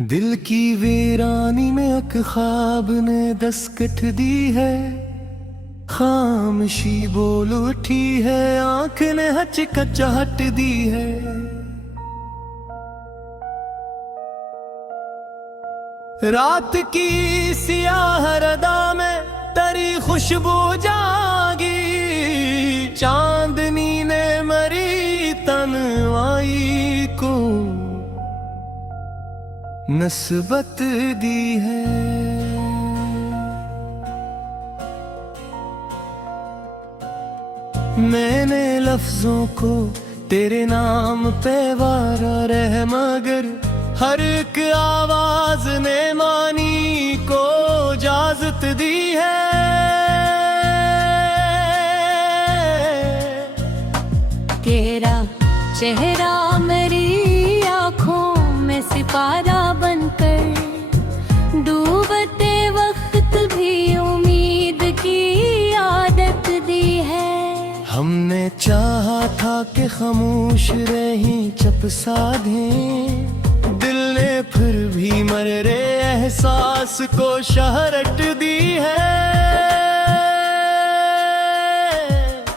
दिल की वीरानी में एक ख्वाब ने दस्तक दी है। खामोशी बोल उठी है, आंख ने हचकचाहट दी है। रात की सियाह रदा में तेरी खुशबू जागी, चांदनी ने मरी तन्वाई को नस्बत दी है। मैंने लफ्जों को तेरे नाम पे वारा रह, मगर हर एक आवाज ने मानी को इजाजत दी है। तेरा चेहरा मेरी आँखों में सितारा बनकर, डूबते वक्त भी उम्मीद की आदत दी है। हमने चाहा था कि खामोश रही चुप साधें, दिल ने फिर भी मर्रे एहसास को शहरत दी है।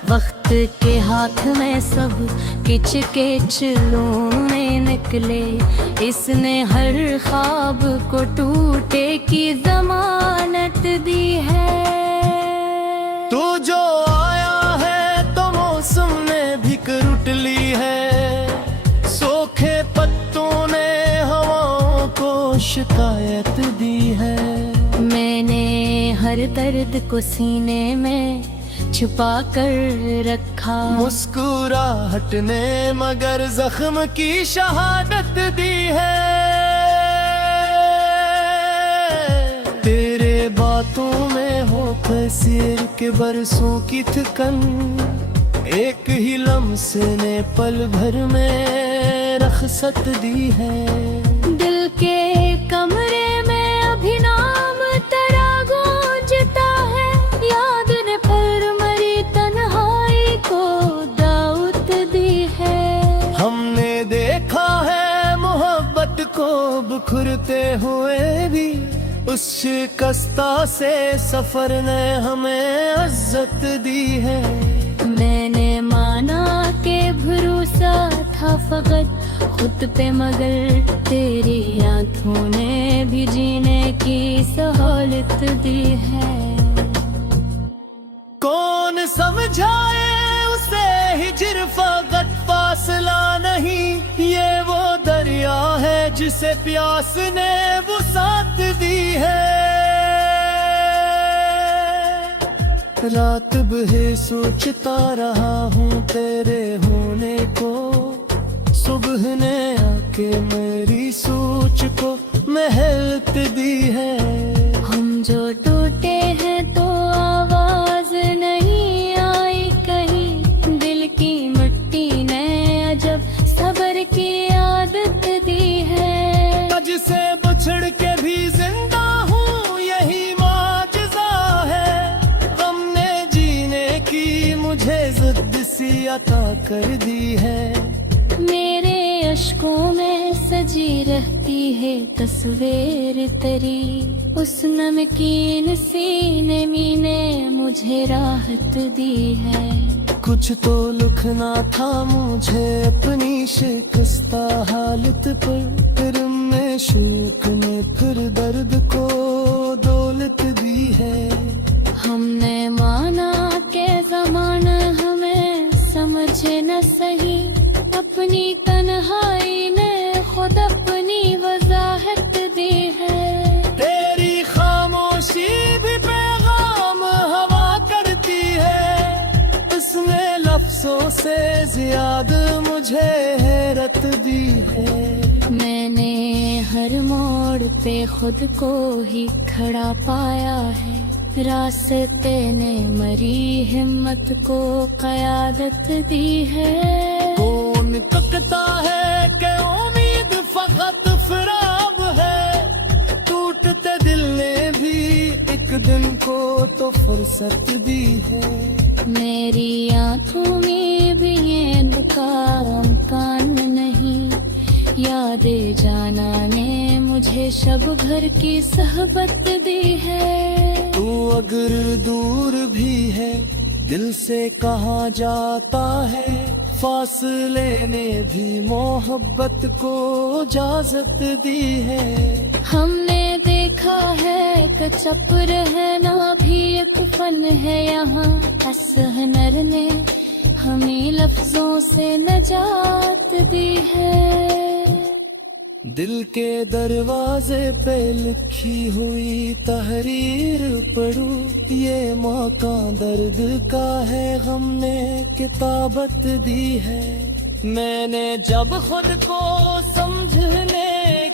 वक्त के हाथ में सब किच के चिलोने निकले, इसने हर ख्वाब को टूटे की जमानत दी है। तू जो आया है तो मौसम ने भी रुट ली है, सूखे पत्तों ने हवाओं को शिकायत दी है। मैंने हर दर्द को सीने में छुपा कर रखा, मुस्कुराहट ने मगर जख्म की शहादत दी है। तेरे बातों में हो तस्वीर के बरसों की थकन, एक ही लम्से ने पल भर में रखसत दी है। दिल के कमरे में अभी नाम तेरा गूंजता है, याद ने फिर मरी तन्हाई को दावत दी है। हमने देखा है मोहब्बत को बिखरते हुए भी, उस शिकस्ता से सफर ने हमें इज्जत दी है। मैंने माना के भरोसा था फकत खुद पे, मगर तेरी आँखों ने भी जीने की सहूलत दी है। कौन समझाए उसे हिजर फकत फासला नहीं, ये वो दरिया है जिसे प्यास ने वुसात दी है। रात भर सोचता रहा हूँ तेरे होने को, सुबह ने आके मेरी सोच को महलत दी है। हम जो टूटे हैं तो आवाज नहीं आई कहीं, दिल की मिट्टी ने अजब सब्र की आदत दी है। तज से बिछड़ के भी जिंदा हूँ यही माजज़ा है, गम ने जीने की मुझे जिद सी अता कर दी है। मेरे अश्कों में सजी रहती है तस्वीर तेरी, उस नमकीन सीने मीने मुझे राहत दी है। कुछ तो लिखना था मुझे अपनी शिकस्ता हालत पर, फिर में शौक ने फिर दर्द को दौलत दी है। हमने माना के ज़माना हमें समझे न सही, अपनी तन्हाई ने खुद अपनी वजाहत दी है। तेरी खामोशी भी पैगाम हवा करती है, इसने लफ्जों से ज्यादा मुझे हैरत दी है। मैंने हर मोड़ पे खुद को ही खड़ा पाया है, रास्ते ने मरी हिम्मत को क़यादत दी है। कौन तकता है कि उम्मीद फकत फराब है, टूटते दिल ने भी एक दिन को तो फुर्सत दी है। मेरी आँखों में भी ये दुकान नहीं, याद जाना ने मुझे मुझे शब भर की सहबत दी है। तू अगर दूर भी है दिल से कहाँ जाता है, फासले ने भी मोहब्बत को इजाजत दी है। हमने देखा है कचप रहना भी एक फन है यहाँ, असहनर ने हमें लफ्जों से नजात दी है। दिल के दरवाजे पे लिखी हुई तहरीर पढ़ूं, ये मौका दर्द का है हमने किताबत दी है। मैंने जब खुद को समझने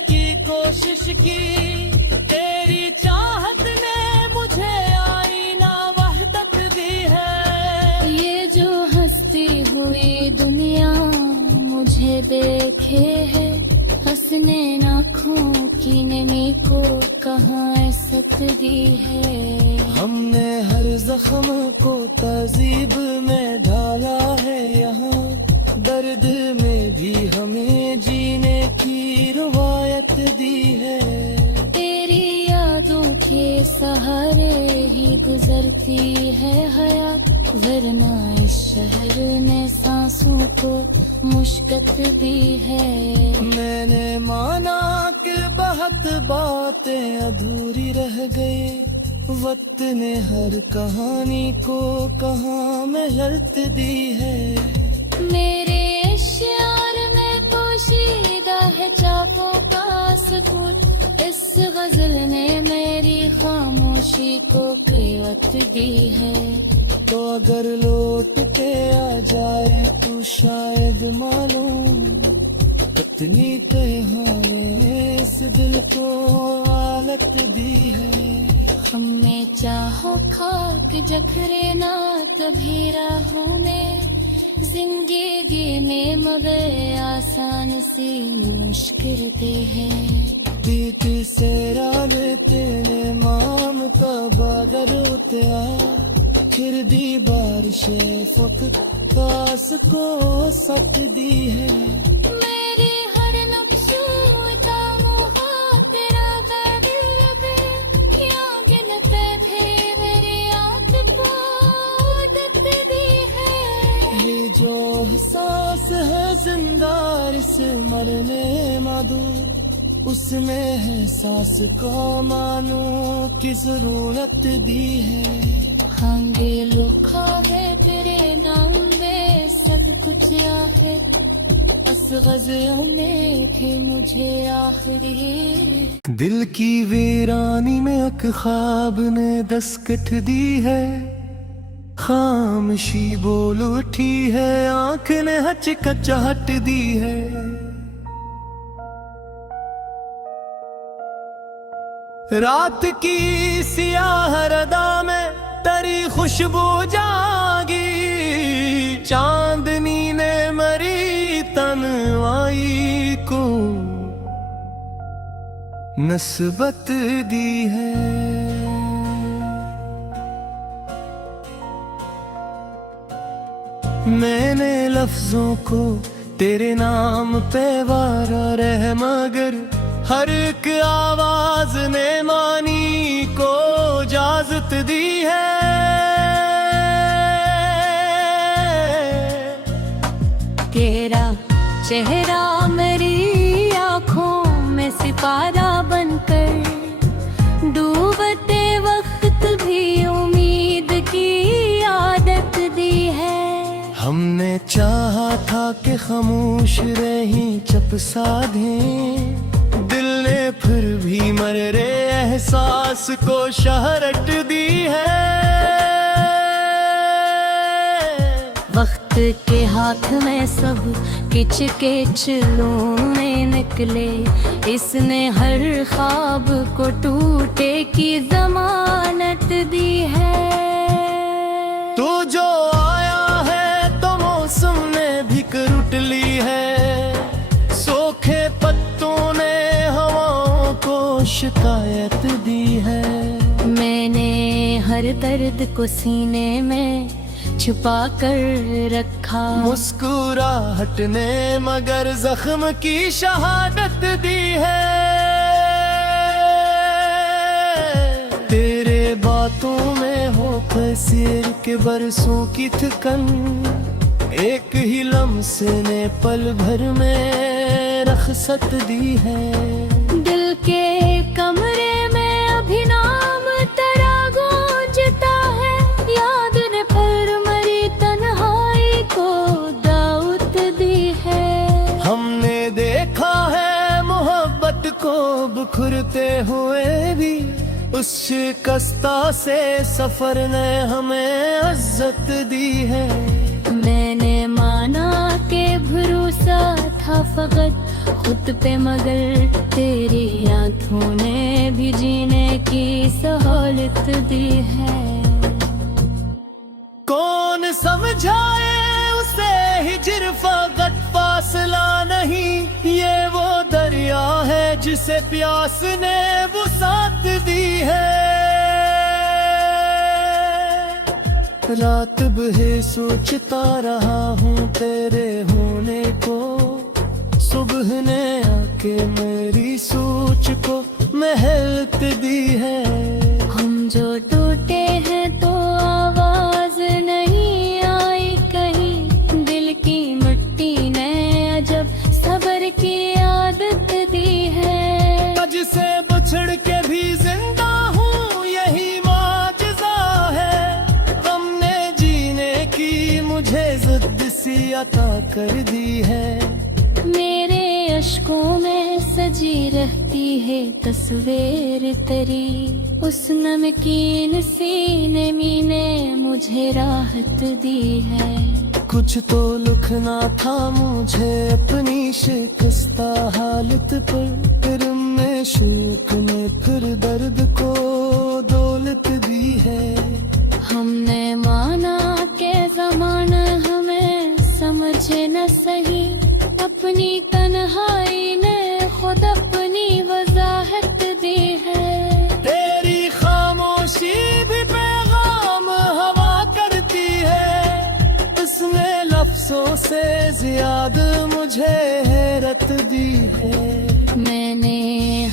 की कोशिश की, तेरी चाहत ने मुझे आईना वहदत दी है। ये जो हंसती हुई दुनिया मुझे देखे है, हंसने आँखों की नमी को कहाँ ऐसत दी है। हमने हर जख्म को तहजीब में ढाला है यहाँ, दर्द में भी हमें जीने की रवायत दी है। तेरी यादों के सहारे ही गुजरती है हयात, वरना इस शहर ने सांसों को मुश्कत दी है। मैंने माना कि बहुत बातें अधूरी रह गए, वक्त ने हर कहानी को कहाँ मेहरत दी है। मेरे इश्यार में पोशीदा है चापों का सुकूत, इस गजल ने मेरी खामोशी को क़ीमत दी है। तो अगर लौट के आ जाए तो शायद मालूम, कितनी कहाँ ने इस दिल को हालत दी है। हमने चाहो खाक जखरे ना तभी राहों में, जिंदगी में मगर आसान सी मुश्किलें हैं। पीती से राले तेरे माम का बादल उतरा, फिर दी बारिशे फुक कास को सक दी है। मेरी हर नक्शो तामोहा तेरा दर्द लगे, क्या गिन पे थे मेरी आँख को आदत दी है। ये जो एहसास है जिंदा इस मरने मादू, उसमें है सांस को मानो की जरूरत दी है। हांगे लोखा है तेरे नाम में सब कुछ है, अस गज़लों में भी मुझे आखिरी। दिल की वीरानी में एक ख्वाब ने दस्तक दी है, खामोशी बोल उठी है, आंख ने हचकचाहट दी है। रात की सियाह रदा में तेरी खुशबू जागी, चांदनी ने मरी तन्वाई को नस्बत दी है। मैंने लफ्जों को तेरे नाम पे वारा रह, मगर हर एक आवाज ने मानी को इजाजत दी है। तेरा चेहरा मेरी आँखों में सितारा बनकर, डूबते वक्त भी उम्मीद की आदत दी है। हमने चाहा था कि खामोश रही चुप साधें, दिल ने फिर भी मरे एहसास को शहरत दी है। वक्त के हाथ में सब किच किच लूने निकले, इसने हर ख्वाब को टूटे की जमानत दी है। तू जो आया है तो मौसम ने भी रुट ली है, सूखे पत्तों ने हवाओं को शिकायत दी है। मैंने हर दर्द को सीने में छुपा कर रखा, मुस्कुराहट ने मगर जख्म की शहादत दी है। सिर के बरसों की थकन एक ही लम्से ने पल भर में रखसत दी है। दिल के कमरे में अभी नाम तेरा गूंजता है, याद ने फिर मरी तन्हाई को दावत दी है। हमने देखा है मोहब्बत को बिखरते हुए भी, उस शिकस्ता से सफर ने हमें इज्जत दी है। मैंने माना के भरोसा था फकत खुद पे, मगर तेरी आंखों ने भी जीने की सहूलत दी है। कौन समझाए उसे हिजर फकत फासला नहीं, ये वो दरिया है जिसे प्यास ने वुसात दी है। रात बहे सोचता रहा हूँ तेरे होने को, सुबह ने आके मेरी सोच को महलत दी है। हम जो टूटे हैं तो आवाज नहीं आई कहीं, दिल की मिट्टी ने अजब सब्र की आदत दी है। तज से बिछड़ के भी जिंदा हूँ यही माजज़ा है, गम ने जीने की मुझे जिद सी अता कर दी है। मेरे अश्कों में सजी रहती है तस्वीर तेरी, उस नमकीन सीने मीने मुझे राहत दी है। कुछ तो लिखना था मुझे अपनी शिकस्ता हालत पर, फिर में शौक ने फिर दर्द को दौलत दी है। हमने माना के ज़माना हमें समझे न सही, अपनी तन्हाई ने खुद अपनी वजाहत दी है। तेरी खामोशी भी पैगाम हवा करती है, इसमें लफ्जों से ज्यादा मुझे हैरत दी है। मैंने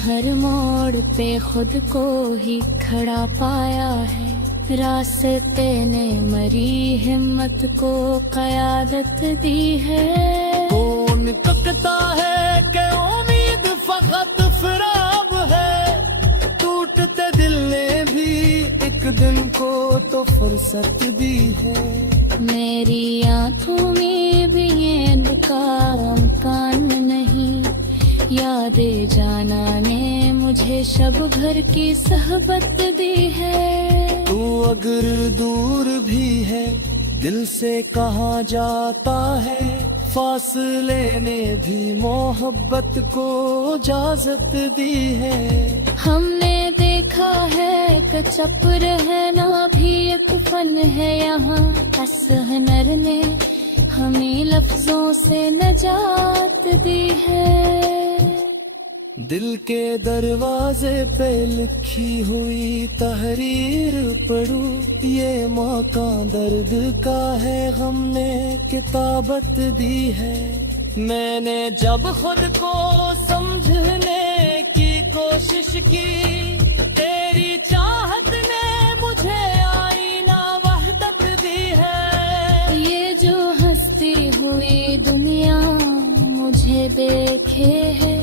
हर मोड़ पे खुद को ही खड़ा पाया है, रास्ते ने मरी हिम्मत को क़यादत दी है। कौन तकता है कि उम्मीद फकत फिराब है, टूटते दिल ने भी एक दिन को तो फुर्सत दी है। मेरी आंखों में भी ये इम्कान नहीं, यादे जाना ने मुझे शब भर की सहबत दी है। तू अगर दूर भी है दिल से कहाँ जाता है, फासले ने भी मोहब्बत को इजाजत दी है। हमने देखा है कि चप रहना भी एक फन है यहाँ, हस हुनर ने हमें लफ्जों से नजात दी है। दिल के दरवाजे पे लिखी हुई तहरीर पढ़ूं, ये मौका दर्द का है हमने किताबत दी है। मैंने जब खुद को समझने की कोशिश की, तेरी चाहत ने मुझे आईना वहदत दी है। ये जो हंसती हुई दुनिया मुझे देखे है,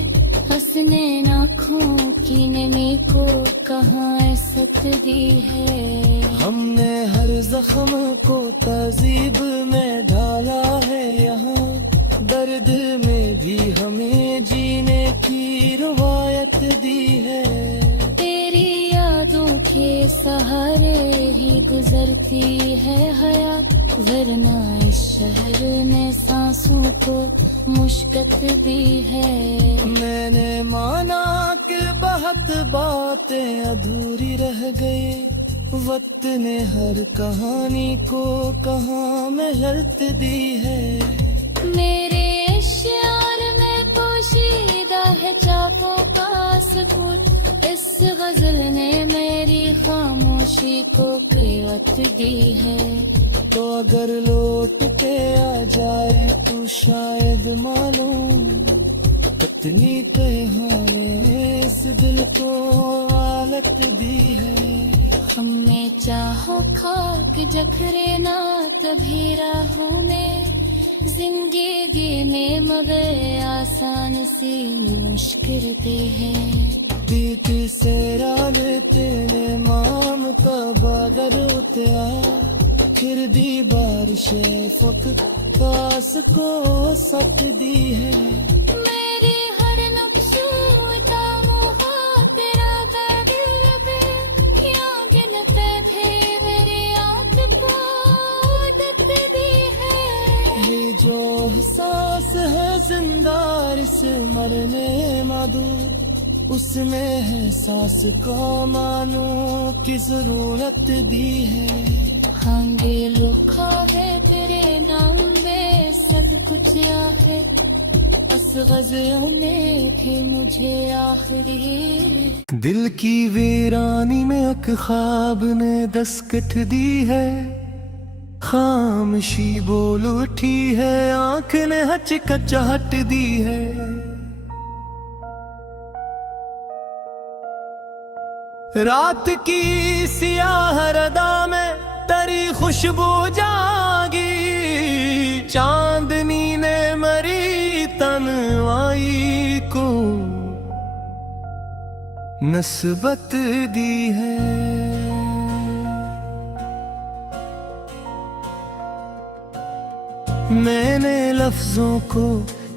हंसने आँखों की नमी को कहाँ ऐसत दी है। हमने हर जख्म को तहजीब में ढाला है यहाँ, दर्द में भी हमें जीने की रवायत दी है। तेरी यादों के सहारे ही गुजरती है हयात, वरना इस शहर ने सांसों को मुश्कत दी है। मैंने माना कि बहुत बातें अधूरी रह गए, वक्त ने हर कहानी को कहाँ महलत दी है। मेरे शार में पोशीदा है चाकों का सुकून, इस गजल ने मेरी खामोशी को क़ीमत दी है। तो अगर लौट के आ जाए तो शायद मालूम, कितनी कहानी इस दिल को हालत दी है। हमने चाहो खाक जखरे ना तभी राहों में जिंदगी में मगर आसान सी मुश्किलें हैं बीती से राते माम का बादल उतरा फिर दी बारिशें फक पास को सकती है मेरी हर नक्शा मोहा तेरा दर्द लगे क्या गिनते थे मेरी आँख को आदत दी है ये जो एहसास है जिंदार से मरने मादू उसमें है सांस को मानो की जरूरत दी है हांगे लिखा है तेरे नाम में सब कुछ है अस गज़लों में भी मुझे आखिरी दिल की वीरानी में एक ख्वाब ने दस्तक दी है खामोशी बोल उठी है आंख ने हचकचाहट दी है रात की सियाह रदा में तेरी खुशबू जागी चांदनी ने मरी तन्वाई को नस्बत दी है मैंने लफ्जों को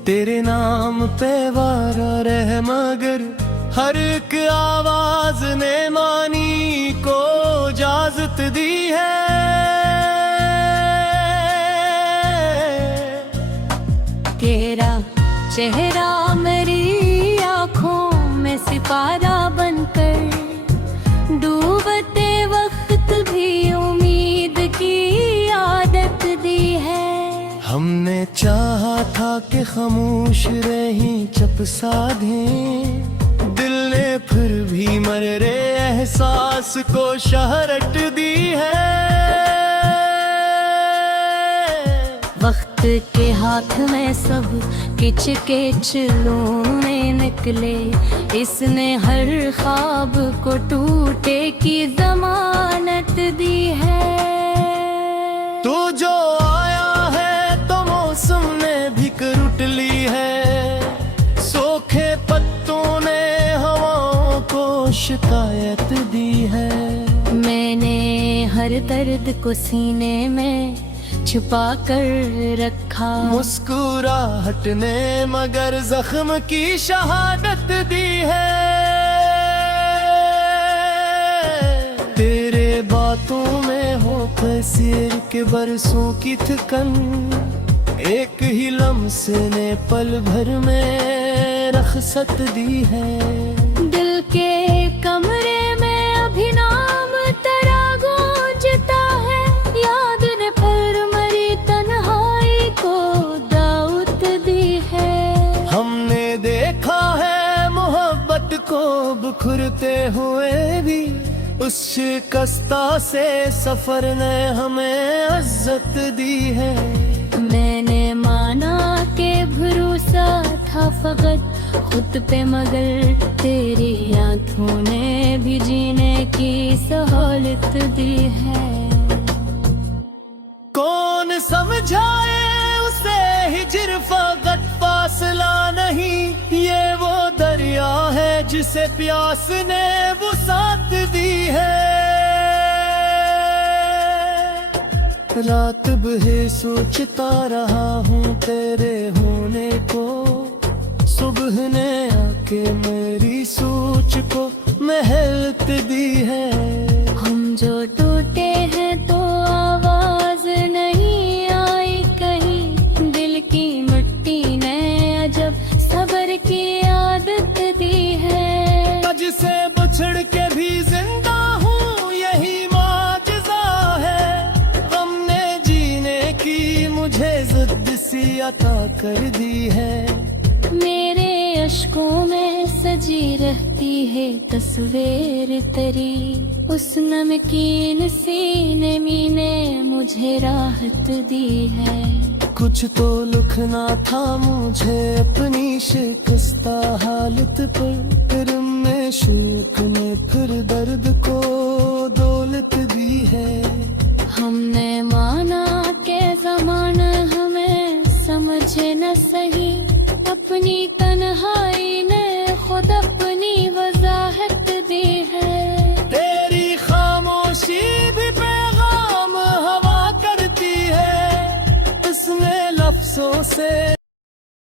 तेरे नाम पे वारा रह मगर हर एक आवाज ने मानी को इजाजत दी है तेरा चेहरा मेरी आँखों में सितारा बनकर डूबते वक्त भी उम्मीद की आदत दी है हमने चाहा था कि खामोश रही चुप साधें दिल ने फिर भी मरे एहसास को शहरत दी है वक्त के हाथ में सब किच किच लूने निकले इसने हर ख्वाब को टूटे की जमानत दी है तू जो आया है तो मौसम ने भी रुट ली है सूखे पत्तों ने हवाओं को शिकायत दी है मैंने हर दर्द को सीने में छुपा कर रखा मुस्कुराहट ने मगर जख्म की शहादत दी है तेरे बातों में हो तस्वीर के बरसों की थकन एक ही लम्से ने पल भर में रखसत दी है दिल के कमरे में अभी नाम तेरा गूंजता है याद ने फिर मरी तन्हाई को दावत दी है हमने देखा है मोहब्बत को बिखरते हुए भी उस शिकस्ता से सफर ने हमें इज्जत दी है मैंने माना के भरोसा था फकत खुद पे मगर तेरी आँखों ने भी जीने की सहूलत दी है कौन समझाए उसे हिजर फकत फासला नहीं ये वो दरिया है जिसे प्यास ने वुसात दी है रात भर सोचता रहा हूँ तेरे होने को सुबह ने आके मेरी सोच को महलत दी है हम जो टूटे हैं तो आवाज नहीं आई कहीं दिल की मिट्टी ने अजब सब्र की आदत दी है तज से बछड़ के भी जिंदा हूँ यही माजज़ा है गम ने जीने की मुझे जिद सी अता कर दी है मेरे अश्कों में सजी रहती है तस्वीर तेरी उस नमकीन सीने मीने मुझे राहत दी है कुछ तो लिखना था मुझे अपनी शिकस्ता हालत पर फिर मैं शौक ने फिर दर्द को दो हमने माना के ज़माना हमें समझे न सही, अपनी तन्हाई